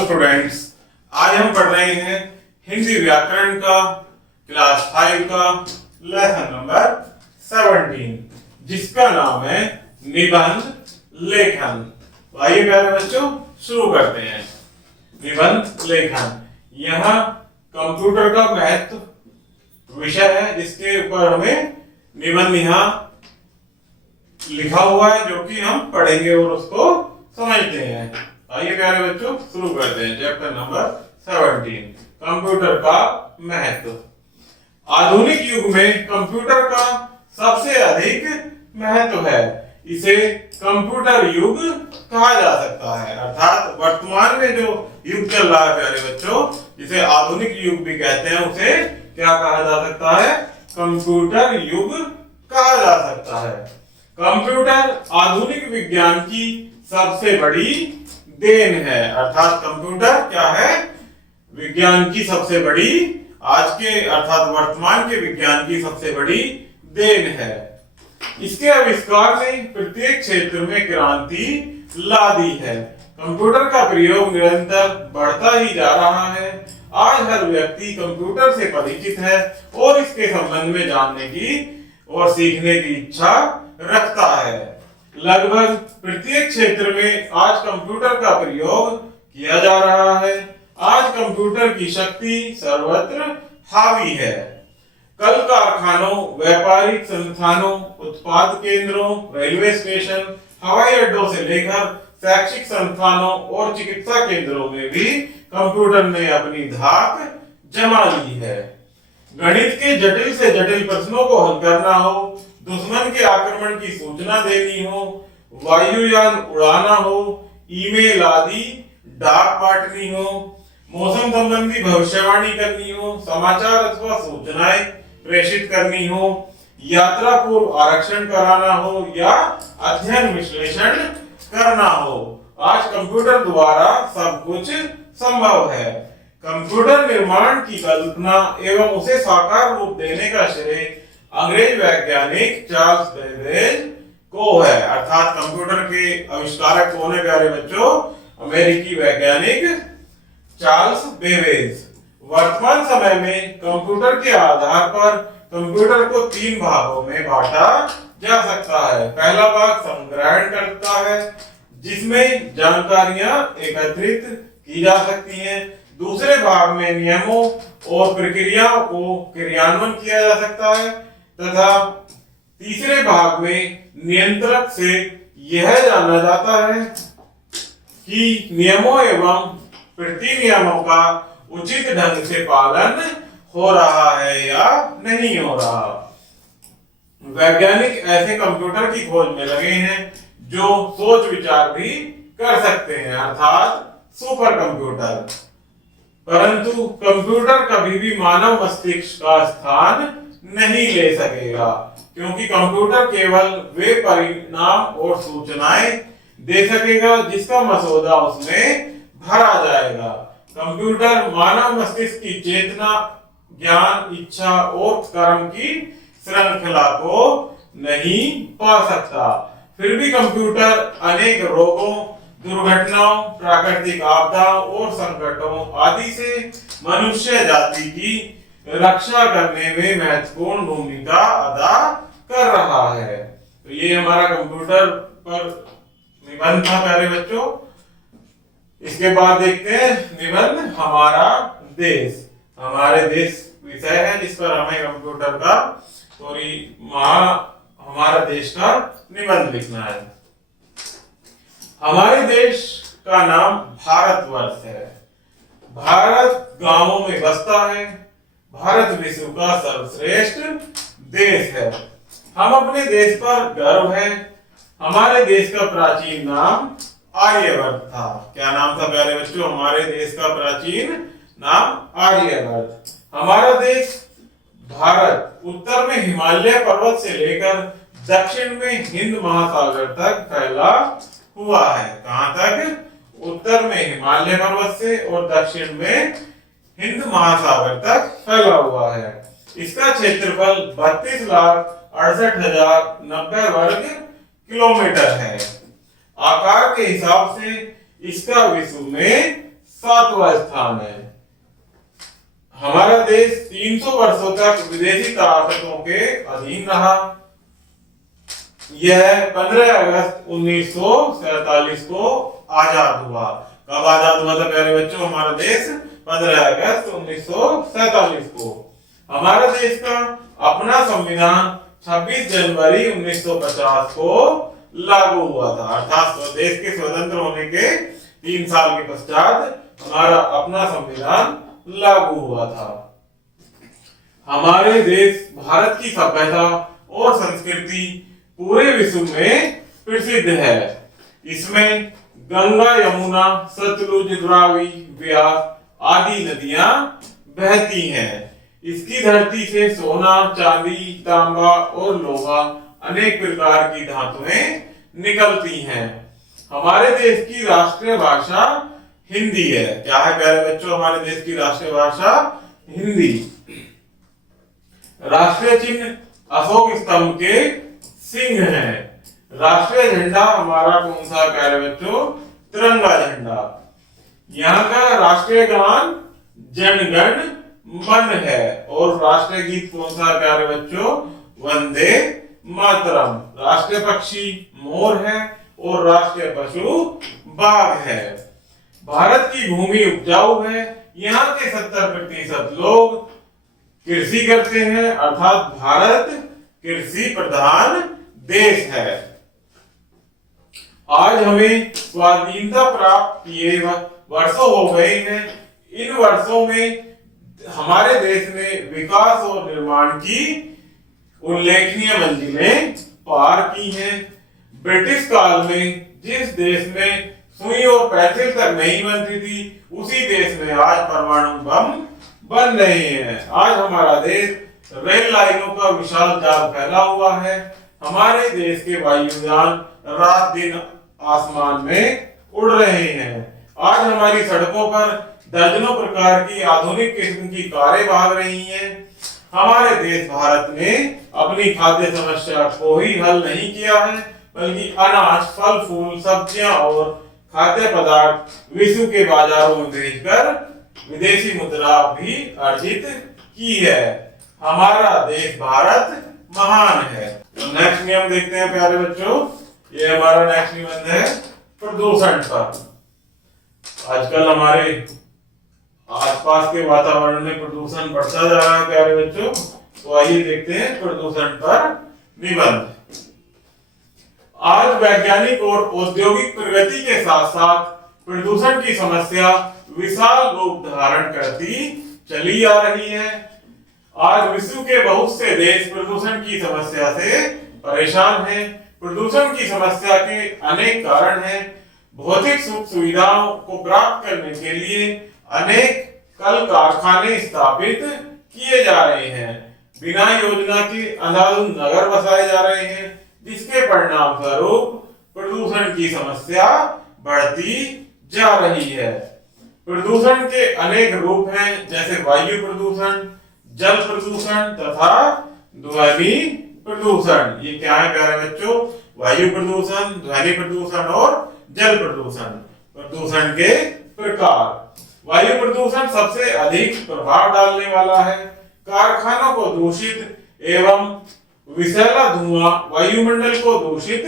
Students, आज हम पढ़ रहे हैं हिंदी व्याकरण का क्लास 5 का लेसन नंबर 17 जिसका नाम है निबंध लेखन। तो आइए प्यारे बच्चों शुरू करते हैं। निबंध लेखन यहाँ कंप्यूटर का महत्व विषय है जिसके ऊपर हमें निबंध यहाँ लिखा हुआ है जो कि हम पढ़ेंगे और उसको समझते हैं। आइए प्यारे बच्चों शुरू करते हैं। चैप्टर नंबर 17 कंप्यूटर का महत्व। आधुनिक युग में कंप्यूटर का सबसे अधिक महत्व है। इसे कंप्यूटर युग कहा जा सकता है, अर्थात वर्तमान में जो युग चल रहा है प्यारे बच्चों, जिसे आधुनिक युग भी कहते हैं, उसे क्या कहा जा सकता है? कंप्यूटर युग कहा जा सकता है। कंप्यूटर आधुनिक विज्ञान की सबसे बड़ी देन है, अर्थात कंप्यूटर क्या है? विज्ञान की सबसे बड़ी, आज के अर्थात वर्तमान के विज्ञान की सबसे बड़ी देन है। इसके आविष्कार ने प्रत्येक क्षेत्र में क्रांति ला दी है। कंप्यूटर का प्रयोग निरंतर बढ़ता ही जा रहा है। आज हर व्यक्ति कंप्यूटर से परिचित है और इसके संबंध में जानने की और सीखने की इच्छा रखता है। लगभग प्रत्येक क्षेत्र में आज कंप्यूटर का प्रयोग किया जा रहा है। आज कंप्यूटर की शक्ति सर्वत्र हावी है। कल कारखानों, व्यापारिक संस्थानों, उत्पाद केंद्रों, रेलवे स्टेशन, हवाई अड्डों से लेकर शैक्षिक संस्थानों और चिकित्सा केंद्रों में भी कंप्यूटर ने अपनी धाक जमा ली है। गणित के जटिल से जटिल प्रश्नों को हल करना हो, दुश्मन के आक्रमण की सूचना देनी हो, वायुयान उड़ाना हो, ईमेल आदि डाक बांटनी हो, मौसम संबंधी भविष्यवाणी करनी हो, समाचार अथवा सूचनाएं प्रेषित करनी हो, यात्रा पूर्व आरक्षण कराना हो या अध्ययन विश्लेषण करना हो, आज कंप्यूटर द्वारा सब कुछ संभव है। कंप्यूटर निर्माण की कल्पना एवं उसे साकार रूप देने का श्रेय अंग्रेज वैज्ञानिक चार्ल्स बेबेज को है, अर्थात कंप्यूटर के आविष्कारक कौन है प्यारे बच्चों? अमेरिकी वैज्ञानिक चार्ल्स बेबेज। वर्तमान समय में कंप्यूटर के आधार पर कंप्यूटर को 3 भागों में बांटा जा सकता है। पहला भाग संग्रहण करता है जिसमें जानकारियां एकत्रित की जा सकती हैं। दूसरे भाग में नियमों और प्रक्रियाओं को क्रियान्वयन किया जा सकता है तथा तीसरे भाग में नियंत्रक से यह जाना जाता है कि नियमों एवं प्रतिनियमों का उचित ढंग से पालन हो रहा है या नहीं हो रहा। वैज्ञानिक ऐसे कंप्यूटर की खोज में लगे हैं जो सोच विचार भी कर सकते हैं, अर्थात सुपर कंप्यूटर। परंतु कंप्यूटर कभी भी मानव मस्तिष्क का स्थान नहीं ले सकेगा, क्योंकि कंप्यूटर केवल वे परिणाम और सूचनाएं दे सकेगा जिसका मसौदा उसमें भरा जाएगा। कंप्यूटर मानव मस्तिष्क की चेतना, ज्ञान, इच्छा और कर्म की श्रृंखला को नहीं पा सकता। फिर भी कंप्यूटर अनेक रोगों, दुर्घटनाओं, प्राकृतिक आपदाओं और संकटों आदि से मनुष्य जाति की रक्षा करने में महत्वपूर्ण भूमिका अदा कर रहा है। तो ये हमारा कंप्यूटर पर निबंध था प्यारे बच्चों। इसके बाद देखते हैं निबंध हमारा देश। हमारे देश विषय है जिस पर हमें कंप्यूटर का हमारा देश का निबंध लिखना है। हमारे देश का नाम भारतवर्ष है। भारत गांवों में बसता है। भारत विश्व का सर्वश्रेष्ठ देश है। हम अपने देश पर गर्व है। हमारे देश का प्राचीन नाम आर्यवर्त था। क्या नाम था प्यारे बच्चों? हमारे देश का प्राचीन नाम आर्यवर्त। हमारा देश भारत उत्तर में हिमालय पर्वत से लेकर दक्षिण में हिंद महासागर तक फैला हुआ है। कहां तक? उत्तर में हिमालय पर्वत से और दक्षिण में हिंद महासागर तक फैला हुआ है। इसका क्षेत्रफल 32,68,090 वर्ग किलोमीटर है। आकार के हिसाब से इसका विश्व में 7वां स्थान है। हमारा देश 300 वर्षों तक विदेशी ताकतों के अधीन रहा। यह 15 अगस्त 1947 को आजाद हुआ। कब आजाद हुआ था प्यारे बच्चों हमारा देश? 15 अगस्त 1947 को। हमारा देश का अपना संविधान 26 जनवरी 1950 को लागू हुआ था। अर्थात देश के स्वतंत्र होने के 3 साल के पश्चात हमारा अपना संविधान लागू हुआ था। हमारे देश भारत की सभ्यता और संस्कृति पूरे विश्व में प्रसिद्ध है। इसमें गंगा, यमुना, सतलुज, रावी, व्यास आदि नदियां बहती हैं। इसकी धरती से सोना, चांदी, तांबा और लोहा अनेक प्रकार की धातुएं निकलती हैं। हमारे देश की राष्ट्रीय भाषा हिंदी है। क्या है प्यारे बच्चों हमारे देश की राष्ट्रीय भाषा? हिंदी। राष्ट्रीय चिन्ह अशोक स्तंभ के सिंह है। राष्ट्रीय झंडा हमारा कौन सा प्यारे बच्चों? तिरंगा झंडा। यहाँ का राष्ट्रीय गान जन गण मन है और राष्ट्रीय गीत कौन सा प्यारे बच्चों? वंदे मातरम। राष्ट्रीय पक्षी मोर है और राष्ट्रीय पशु बाघ है। भारत की भूमि उपजाऊ है। यहाँ के 70% लोग कृषि करते हैं। अर्थात भारत कृषि प्रधान देश है। आज हमें स्वाधीनता प्राप्त किए वर्षों हो गए हैं। इन वर्षों में हमारे देश ने विकास और निर्माण की उल्लेखनीय मंजिलें पार की हैं। ब्रिटिश काल में जिस देश में सुई और पेंसिल तक नहीं बनती थी, उसी देश में आज परमाणु बम बन रहे हैं। आज हमारा देश रेल लाइनों का विशाल जाल फैला हुआ है। हमारे देश के वायुयान रात दिन आसमान में उड़ रहे हैं। आज हमारी सड़कों पर दर्जनों प्रकार की आधुनिक किस्म की कारें भाग रही हैं। हमारे देश भारत ने अपनी खाद्य समस्या को ही हल नहीं किया है, बल्कि अनाज, फल फूल, सब्जियां और खाद्य पदार्थ विश्व के बाजारों में भेजकर विदेशी मुद्रा भी अर्जित की है। हमारा देश भारत महान है। तो नेक्स्ट नियम देखते हैं प्यारे बच्चों। ये हमारा नेक्स्ट निबंध है प्रदूषण पर। आजकल हमारे आसपास के वातावरण में प्रदूषण बढ़ता जा रहा है प्यारे बच्चों। तो आइए देखते हैं प्रदूषण पर निबंध। आज वैज्ञानिक और औद्योगिक प्रगति के साथ साथ प्रदूषण की समस्या विशाल रूप धारण करती चली आ रही है। आज विश्व के बहुत से देश प्रदूषण की समस्या से परेशान हैं। प्रदूषण की समस्या के अनेक कारण हैं। भौतिक सुख सुविधाओं को प्राप्त करने के लिए अनेक कल कारखाने स्थापित किए जा रहे हैं। बिना योजना के अंधाधुंध नगर बसाए जा रहे हैं, जिसके परिणाम स्वरूप प्रदूषण की समस्या बढ़ती जा रही है। प्रदूषण के अनेक रूप हैं, जैसे वायु प्रदूषण, जल प्रदूषण तथा ध्वनि प्रदूषण। ये क्या है प्यारे बच्चों? वायु प्रदूषण, ध्वनि प्रदूषण और जल प्रदूषण। प्रदूषण के प्रकार। वायु प्रदूषण सबसे अधिक प्रभाव डालने वाला है। कारखानों को दूषित एवं विषैला धुआं वायुमंडल को दूषित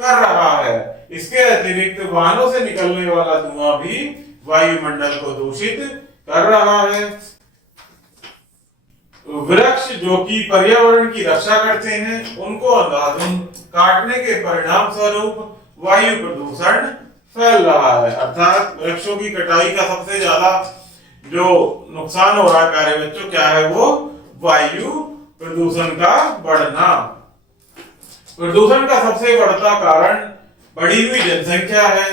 कर रहा है। इसके अतिरिक्त वाहनों से निकलने वाला धुआं भी वायुमंडल को दूषित कर रहा है। वृक्ष जो कि पर्यावरण की रक्षा करते हैं, उनको अंधाधुंध काटने के परिणाम स्वरूप वायु प्रदूषण फैल रहा है। अर्थात वृक्षों की कटाई का सबसे ज्यादा जो नुकसान हो रहा है प्यारे बच्चों, क्या है वो? वायु प्रदूषण का बढ़ना। प्रदूषण का सबसे बढ़ता कारण बढ़ी हुई जनसंख्या है।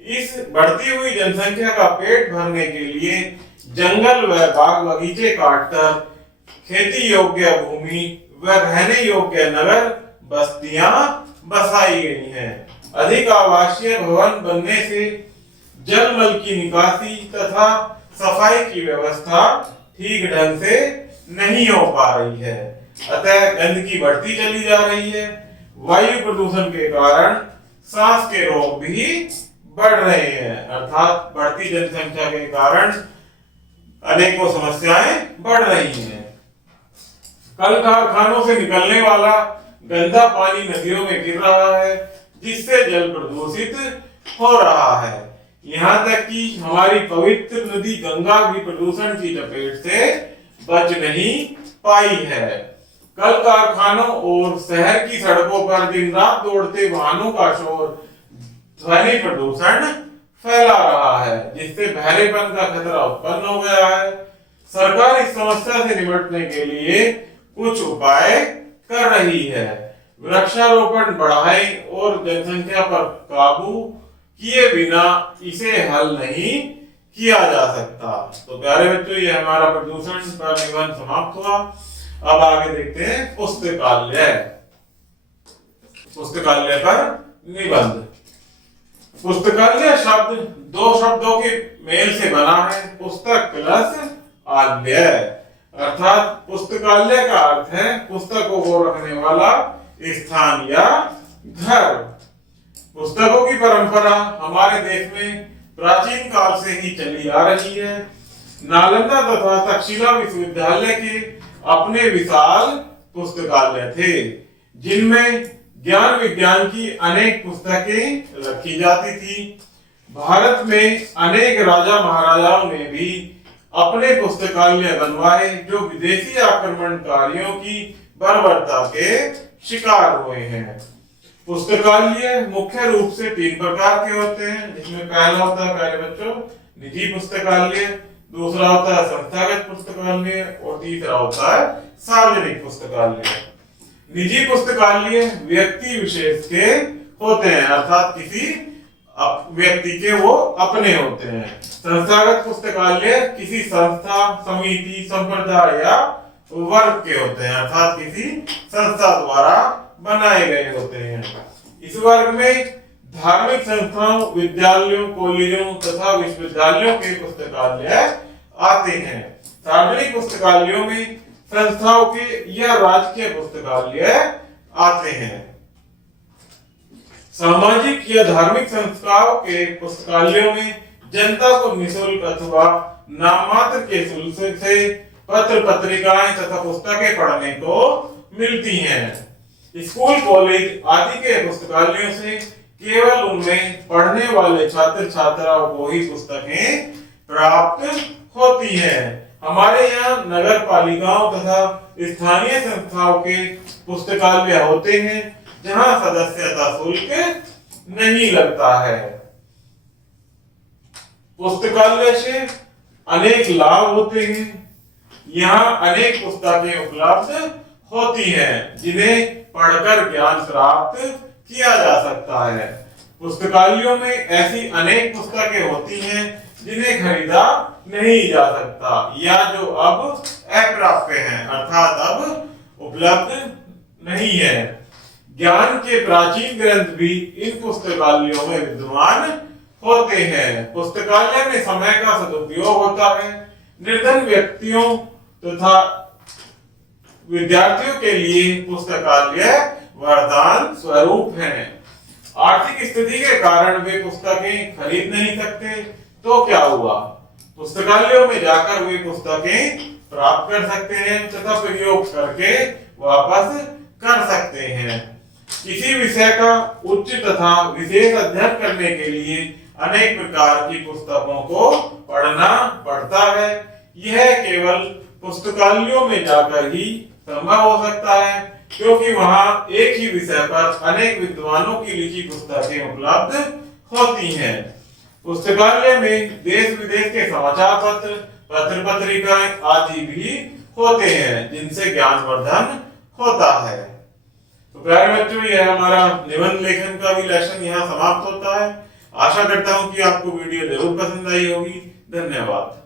इस बढ़ती हुई जनसंख्या का पेट भरने के लिए जंगल व बाग बगीचे काटकर खेती योग्य भूमि व रहने योग्य नगर बस्तियां बसाई गई हैं। अधिक आवासीय भवन बनने से जलमल की निकासी तथा सफाई की व्यवस्था ठीक ढंग से नहीं हो पा रही है। अतः गंदगी बढ़ती चली जा रही है। वायु प्रदूषण के कारण सांस के रोग भी बढ़ रहे हैं, अर्थात बढ़ती जनसंख्या के कारण अनेकों समस्याएं बढ़ रही हैं। कल कारखानों से निकलने वाला गंदा पानी नदियों में गिर रहा है, जिससे जल प्रदूषित हो रहा है। यहाँ तक कि हमारी पवित्र नदी गंगा भी प्रदूषण की चपेट से बच नहीं पाई है। कल कारखानों और शहर की सड़कों पर दिन रात दौड़ते वाहनों का शोर ध्वनि प्रदूषण फैला रहा है, जिससे बहरेपन का खतरा उत्पन्न हो गया है। सरकार इस समस्या से निपटने के लिए कुछ उपाय कर रही है। वृक्षारोपण बढ़ाएं और जनसंख्या पर काबू किए बिना इसे हल नहीं किया जा सकता। तो प्यारे बच्चों, ये हमारा प्रदूषण पर निबंध समाप्त हुआ। अब आगे देखते हैं पुस्तकालय। पुस्तकालय पर निबंध। पुस्तकालय शब्द दो शब्दों के मेल से बना है, पुस्तक प्लस आलय, अर्थात पुस्तकालय का अर्थ है पुस्तकों को रखने वाला स्थान या घर। पुस्तकों की परंपरा हमारे देश में प्राचीन काल से ही चली आ रही है। नालंदा तथा तक्षशिला विश्वविद्यालय के अपने विशाल पुस्तकालय थे, जिनमें ज्ञान विज्ञान की अनेक पुस्तकें रखी जाती थी। भारत में अनेक राजा महाराजाओं ने भी अपने पुस्तकालय बनवाए, जो विदेशी आक्रमणकारियों की बर्बरता के शिकार हुए हैं। पुस्तकालय मुख्य रूप से 3 प्रकार के होते हैं, जिसमें पहला होता है प्यारे बच्चों निजी पुस्तकालय, दूसरा होता है संस्थागत पुस्तकालय और तीसरा होता है सार्वजनिक पुस्तकालय। निजी पुस्तकालय व्यक्ति विशेष के होते हैं, अर्थात किसी व्यक्ति के वो अपने होते हैं। संस्थागत पुस्तकालय किसी संस्था, समिति, संप्रदाय या वर्ग के होते हैं, अर्थात किसी संस्था द्वारा बनाए गए होते हैं। इस वर्ग में धार्मिक संस्थाओं, विद्यालयों, कॉलेजों तथा विश्वविद्यालयों के पुस्तकालय आते हैं। सार्वजनिक पुस्तकालयों में संस्थाओं के या राजकीय पुस्तकालय आते हैं। सामाजिक या धार्मिक संस्थाओं के पुस्तकालयों में जनता को निःशुल्क अथवा नाममात्र के शुल्क से पत्र पत्रिकाएं तथा पुस्तकें पढ़ने को मिलती हैं। स्कूल, कॉलेज आदि के पुस्तकालयों से केवल उनमें पढ़ने वाले छात्र छात्राओं को ही पुस्तकें प्राप्त होती हैं। हमारे यहाँ नगर पालिकाओं तथा स्थानीय संस्थाओं के पुस्तकालय होते हैं, जहाँ सदस्यता शुल्क नहीं लगता है। पुस्तकालय से अनेक लाभ होते हैं। यहाँ अनेक पुस्तकें उपलब्ध होती हैं, जिन्हें पढ़कर ज्ञान प्राप्त किया जा सकता है। पुस्तकालयों में ऐसी अनेक पुस्तकें होती हैं जिन्हें खरीदा नहीं जा सकता या जो अब अप्राप्य हैं, अर्थात अब उपलब्ध नहीं है। ज्ञान के प्राचीन ग्रंथ भी इन पुस्तकालयों में विद्यमान होते हैं। पुस्तकालय में समय का सदुपयोग होता है। निर्धन व्यक्तियों तथा विद्यार्थियों के लिए पुस्तकालय वरदान स्वरूप हैं। आर्थिक स्थिति के कारण वे पुस्तकें खरीद नहीं सकते, तो क्या हुआ? पुस्तकालयों में जाकर वे पुस्तकें प्राप्त कर सकते हैं तथा प्रयोग करके वापस कर सकते हैं। किसी विषय का उच्च तथा विशेष अध्ययन करने के लिए अनेक प्रकार की पुस्तकों को पढ़ना पड़ता है। यह केवल पुस्तकालयों में जाकर ही संभव हो सकता है, क्योंकि वहां एक ही विषय पर अनेक विद्वानों की लिखी पुस्तकें उपलब्ध होती हैं। पुस्तकालय में देश विदेश के समाचार पत्र, पत्र पत्रिकाएं आदि भी होते हैं, जिनसे ज्ञानवर्धन होता है। तो प्यारे बच्चों, यह हमारा निबंध लेखन का भी लेसन यहाँ समाप्त होता है। आशा करता हूँ कि आपको वीडियो जरूर पसंद आई होगी। धन्यवाद।